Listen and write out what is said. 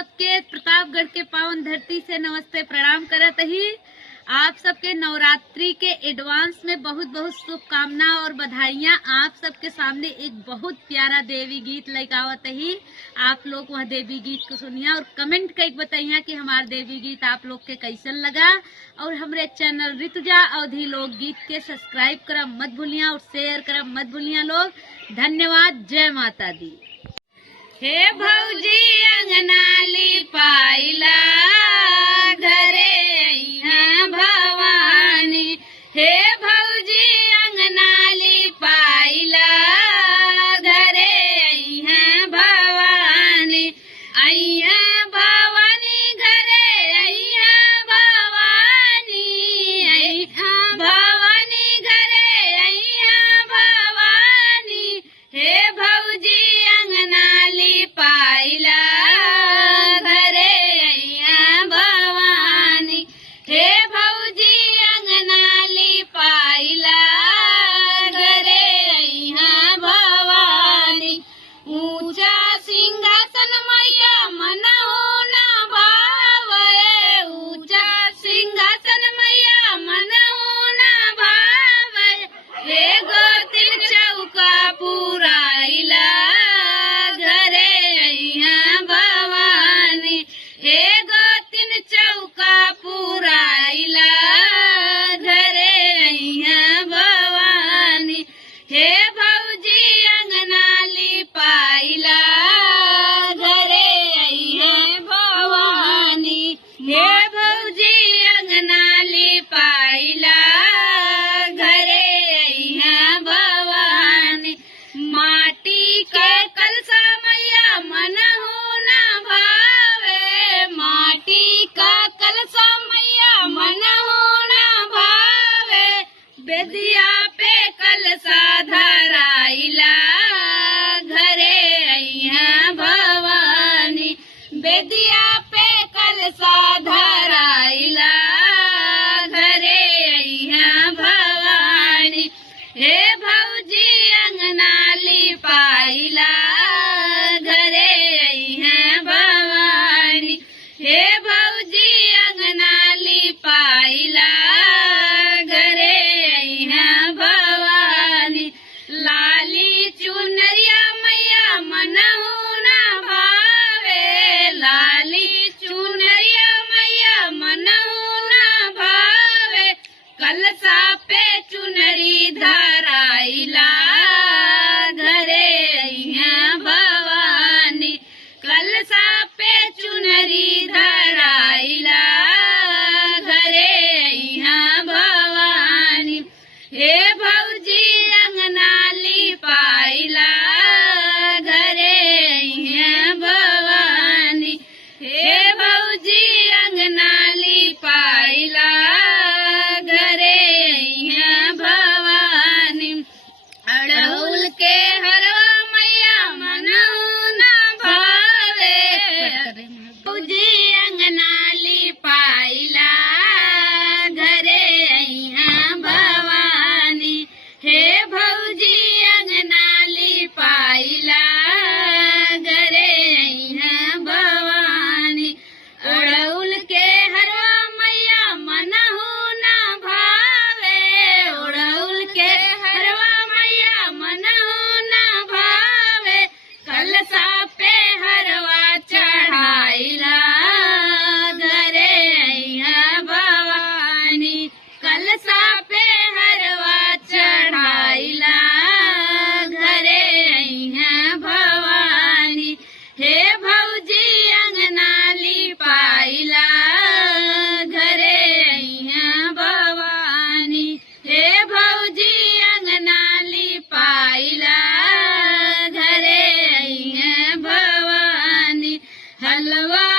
सबके प्रतापगढ़ के पावन धरती से नमस्ते प्रणाम करत ही। आप सबके नवरात्रि के एडवांस में बहुत बहुत शुभकामना और बधाइयाँ। आप सबके सामने एक बहुत प्यारा देवी गीत लेकर ही। आप लोग वह देवी गीत को सुनिया और कमेंट करके बताइए कि हमारा देवी गीत आप लोग के कैसन लगा। और हमारे चैनल ऋतुजा अवधि लोक गीत के सब्सक्राइब करब मत भूलिया और शेयर करब मत भूलिया लोग। धन्यवाद। जय माता दी। हे भौजी अंगना लिपाइला घरे अइहा भवानी। हे भौजी अंगना लिपाइला घरे अइहा भवानी। अइहा भवानी घरे अइहा भवानी। अइहा भवानी घरे अइहा भवानी। हे भौजी अंगना लिपाइला घरे अइहा भवानी। हे भौजी अंगना लिपाइला घरे अइहा भवानी। ऊंचा सिंहासन मैया मनहु न भावे। ऊंचा सिंहासन मैया मनहु न भावे। हे गोतिन चौका पुराइला घरे अइहा भवानी। हे गोतिन चौका पुराइला घरे अइहा भवानी। हे भौजी अंगना लिपाइला घरे अइहा भवानी। हे भौजी अंगना लिपाइला घरे अइहा भवानी। माटी के कलसा मैया मनहु न भावे। माटी का कलसा मैया मनहु न भावे। बेदिया पे कलसा धराइला घरे अइहा भवानी। बेदिया पे कलसा धराइला घरे अइहा भवानी। हे भौजी अंगना लिपाइला घरे अइहा भवानी। हे भौजी अंगना लिपाइला घरे अइहा भवानी। लाली चुनरिया मैया मनहु न भावे। लाली चुनरिया मैया मनहु न भावे। कलसा पे चुनरी धराइला घरे अइहा भवानी। कलसा पे चुनरी धराइला घरे अइहा भवानी। हे भौजी अंगना लिपाइला घरे अइहा भवानी। हे भौजी अंगना लिपाइला घरे अइहा भवानी। अड़हुल के हरवा मैया मनहु न भावे। भौजी अंगना लिपाइला घरे अइहा भवानी। हे भौजी अंगना लिपाइला घरे अइहा भवानी। अड़हुल के हरवा मैया मनहु न भावे। अड़हुल के हरवा मैया मनहु न भावे। कलसा पे हरवा चढ़ाइला घरे अइहा भवानी। कलसा पे हरवा चढ़ाइला घरे अइहा भवानी। हे भौजी अंगना लिपाइला घरे अइहा भवानी। हे भौजी अंगना लिपाइला घरे अइहा भवानी। हलवा